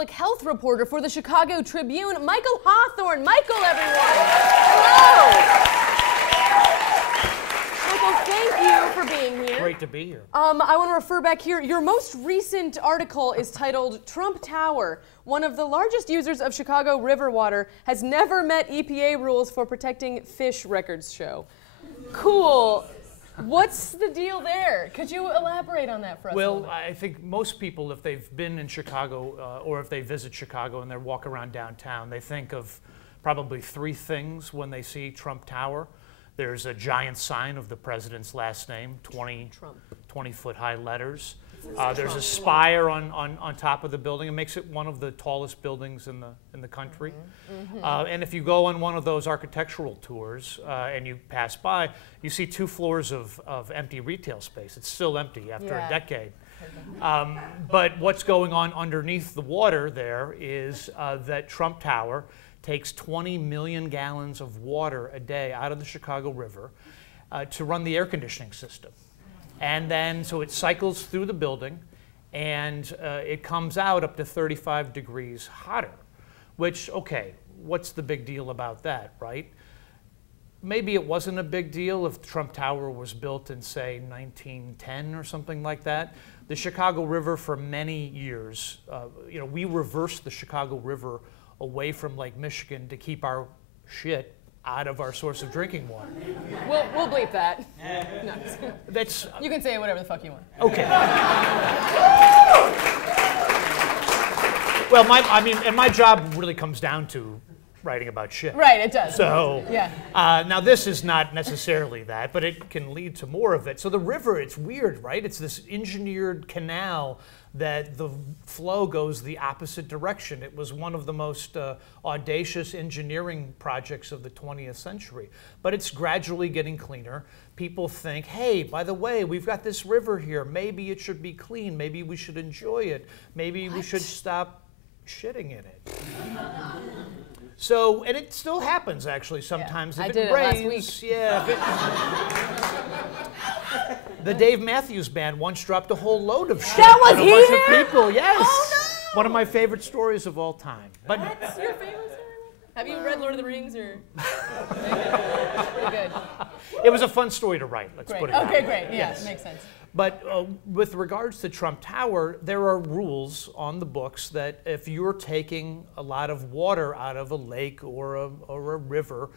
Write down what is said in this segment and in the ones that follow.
public health reporter for the Chicago Tribune, Michael Hawthorne. Michael, everyone. Hello. Michael, thank you for being here. Great to be here. I want to refer back here. Your most recent article is titled Trump Tower. One of the largest users of Chicago river water has never met EPA rules for protecting fish, records show. Cool. What's the deal there? Could you elaborate on that for us? Well, I think most people, if they've been in Chicago or if they visit Chicago and they walk around downtown, they think of probably three things when they see Trump Tower. There's a giant sign of the president's last name, 20-foot high letters. There's a spire on top of the building. It makes it one of the tallest buildings in the country. And if you go on one of those architectural tours and you pass by, you see 2 floors of empty retail space. It's still empty after a decade. But what's going on underneath the water there is that Trump Tower takes 20 million gallons of water a day out of the Chicago River to run the air conditioning system. And then, so it cycles through the building, and it comes out up to 35 degrees hotter, which, okay, what's the big deal about that, right? Maybe it wasn't a big deal if Trump Tower was built in, say, 1910 or something like that. The Chicago River, for many years, we reversed the Chicago River away from Lake Michigan to keep our shit out of our source of drinking water. We'll bleep that. No. That's you can say whatever the fuck you want. Okay. Well, my job really comes down to writing about shit. Right, it does. So, yeah. Now this is not necessarily that, but it can lead to more of it. So the river, it's weird, right? It's this engineered canal that the flow goes the opposite direction. It was one of the most audacious engineering projects of the 20th century. But it's gradually getting cleaner. People think, hey, by the way, we've got this river here. Maybe it should be clean. Maybe we should enjoy it. Maybe we should stop shitting in it. So, and it still happens actually sometimes. Yeah, if I did it rains, it last week. Yeah. The Dave Matthews Band once dropped a whole load of shit That was on a bunch here? of people. Yes. Oh, no. One of my favorite stories of all time. But That's your favorite story? Have you read Lord of the Rings or? It's pretty good. It was a fun story to write. Let's put it that way. Okay, great. Yeah, Yes. makes sense. But with regards to Trump Tower, there are rules on the books that if you're taking a lot of water out of a lake or a river,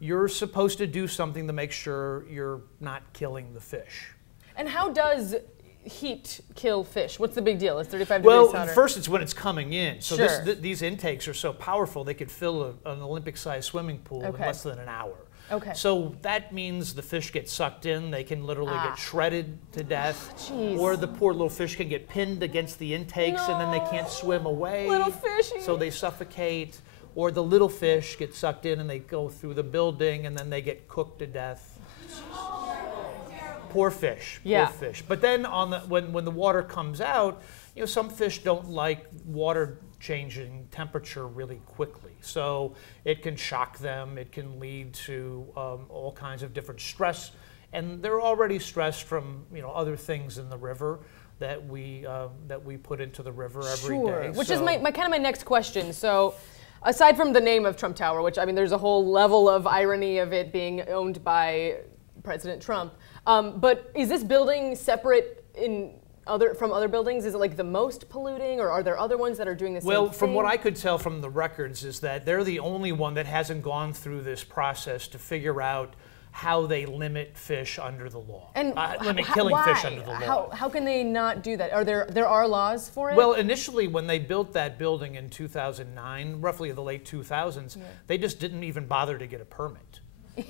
you're supposed to do something to make sure you're not killing the fish. And how does heat kill fish? What's the big deal? It's 35 degrees hotter. Well, first it's when it's coming in. So Sure. these intakes are so powerful they could fill an Olympic-sized swimming pool in less than an hour. Okay. So that means the fish get sucked in. They can literally get shredded to death. Jeez. Or the poor little fish can get pinned against the intakes and then they can't swim away. Little fishy. So they suffocate. Or the little fish get sucked in and they go through the building and then they get cooked to death. Poor fish. Yeah. Poor fish. But then when the water comes out, some fish don't like water changing temperature really quickly. So it can shock them, it can lead to all kinds of different stress, and they're already stressed from other things in the river that we put into the river every day. Which is my kind of my next question. So aside from the name of Trump Tower, which there's a whole level of irony of it being owned by President Trump, but is this building separate from other buildings? Is it like the most polluting, or are there other ones that are doing the same thing? Well, from what I could tell from the records is that they're the only one that hasn't gone through this process to figure out how they limit fish under the law. And limit killing why? fish under the law. How can they not do that? Are there are laws for it? Well, initially when they built that building in 2009, roughly the late 2000s, they just didn't even bother to get a permit.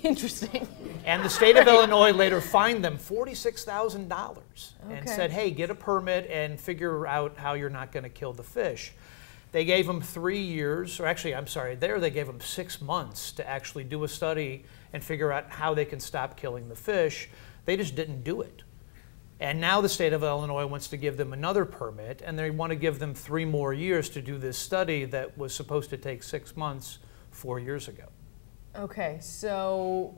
Interesting. And the state of Illinois later fined them $46,000 and said, hey, get a permit and figure out how you're not going to kill the fish. They gave them 3 years, or actually, I'm sorry, they gave them 6 months to actually do a study and figure out how they can stop killing the fish. They just didn't do it. And now the state of Illinois wants to give them another permit, and they want to give them 3 more years to do this study that was supposed to take 6 months 4 years ago. Okay, so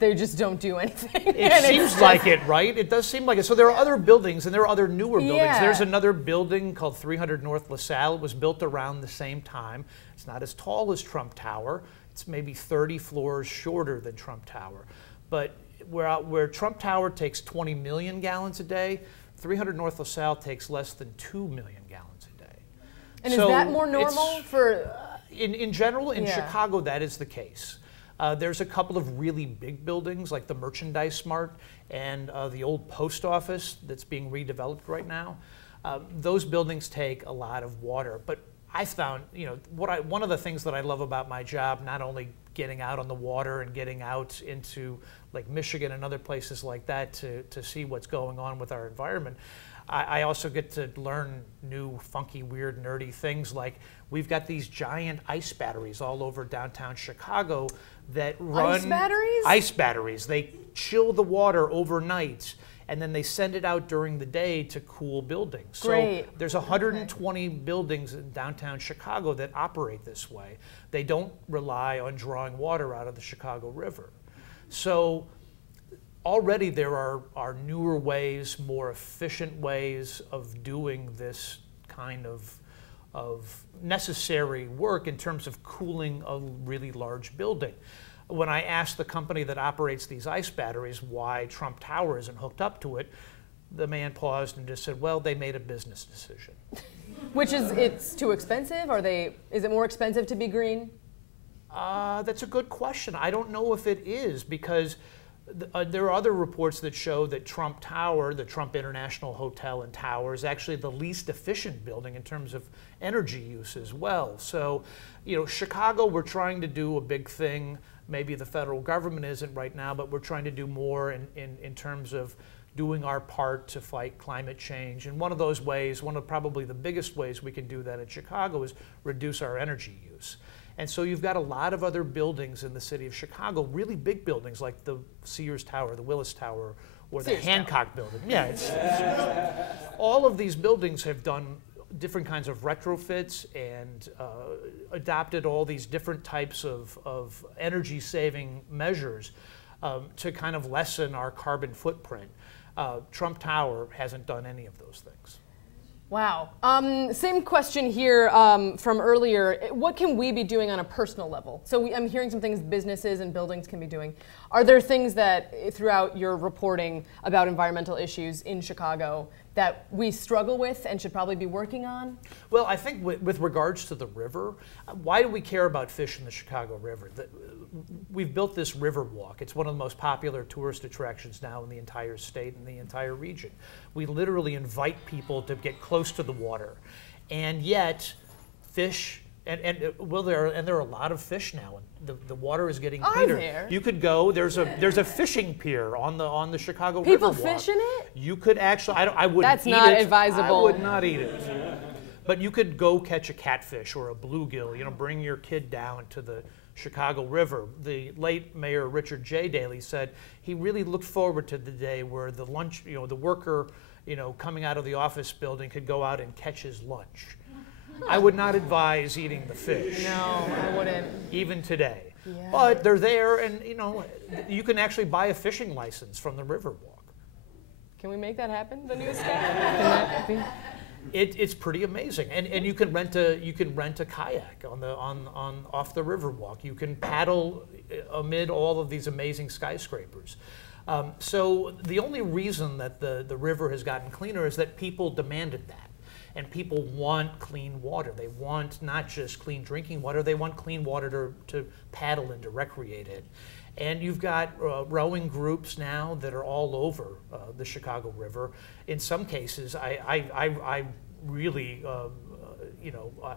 they just don't do anything. It seems like it, right? It does seem like it. So there are other buildings, and there are other newer buildings. Yeah. There's another building called 300 North LaSalle. It was built around the same time. It's not as tall as Trump Tower. It's maybe 30 floors shorter than Trump Tower. But where Trump Tower takes 20 million gallons a day, 300 North LaSalle takes less than 2 million gallons a day. And so is that more normal for... In general, in Chicago, that is the case. There's a couple of really big buildings, like the Merchandise Mart and the old post office that's being redeveloped right now. Those buildings take a lot of water. But I found, one of the things that I love about my job, not only getting out on the water and getting out into Lake Michigan and other places like that to see what's going on with our environment, I also get to learn new, funky, weird, nerdy things, like we've got these giant ice batteries all over downtown Chicago that run... Ice batteries? Ice batteries. They chill the water overnight, and then they send it out during the day to cool buildings. Great. So there's 120 buildings in downtown Chicago that operate this way. They don't rely on drawing water out of the Chicago River. So already there are newer ways, more efficient ways of doing this kind of necessary work in terms of cooling a really large building. When I asked the company that operates these ice batteries why Trump Tower isn't hooked up to it, the man paused and just said, well, they made a business decision. Which is, it's too expensive? Is it more expensive to be green? That's a good question. I don't know if it is, because there are other reports that show that Trump Tower, the Trump International Hotel and Tower, is actually the least efficient building in terms of energy use as well. So, Chicago, we're trying to do a big thing. Maybe the federal government isn't right now, but we're trying to do more in terms of doing our part to fight climate change. And one of those ways, one of probably the biggest ways we can do that in Chicago, is reduce our energy use. And so you've got a lot of other buildings in the city of Chicago, really big buildings like the Sears Tower, the Willis Tower, or the Hancock Building. Yeah, all of these buildings have done different kinds of retrofits and adopted all these different types of energy-saving measures to kind of lessen our carbon footprint. Trump Tower hasn't done any of those things. Wow. Same question here from earlier. What can we be doing on a personal level? So I'm hearing some things businesses and buildings can be doing. Are there things that throughout your reporting about environmental issues in Chicago that we struggle with and should probably be working on? Well, I think with regards to the river, why do we care about fish in the Chicago River? We've built this river walk. It's one of the most popular tourist attractions now in the entire state and the entire region. We literally invite people to get close to the water. And yet, fish, there are a lot of fish now. The water is getting cleaner. Are there? You could go, there's a fishing pier on the Chicago River People walk. fish in it? You could actually, I wouldn't That's eat not it. advisable. I would not eat it. But you could go catch a catfish or a bluegill, bring your kid down to the Chicago River. The late Mayor Richard J. Daley said he really looked forward to the day where the worker, coming out of the office building could go out and catch his lunch. I would not advise eating the fish. No, I wouldn't. Even today. Yeah. But they're there, and you can actually buy a fishing license from the Riverwalk. Can we make that happen? The newest guy? Can that be? It's pretty amazing, and you can rent a kayak off the Riverwalk. You can paddle amid all of these amazing skyscrapers. So the only reason that the river has gotten cleaner is that people demanded that. And people want clean water. They want not just clean drinking water, they want clean water to paddle and to recreate in. And you've got rowing groups now that are all over the Chicago River. In some cases, I really,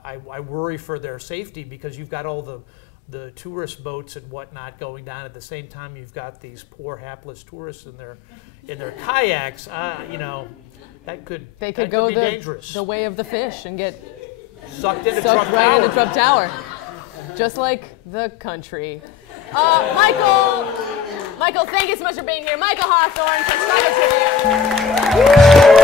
I worry for their safety, because you've got all the tourist boats and whatnot going down at the same time. You've got these poor hapless tourists in their kayaks. That could go be dangerous. The way of the fish and get sucked into Trump Tower, just like the country. Michael, thank you so much for being here. Michael Hawthorne from Chicago Tribune.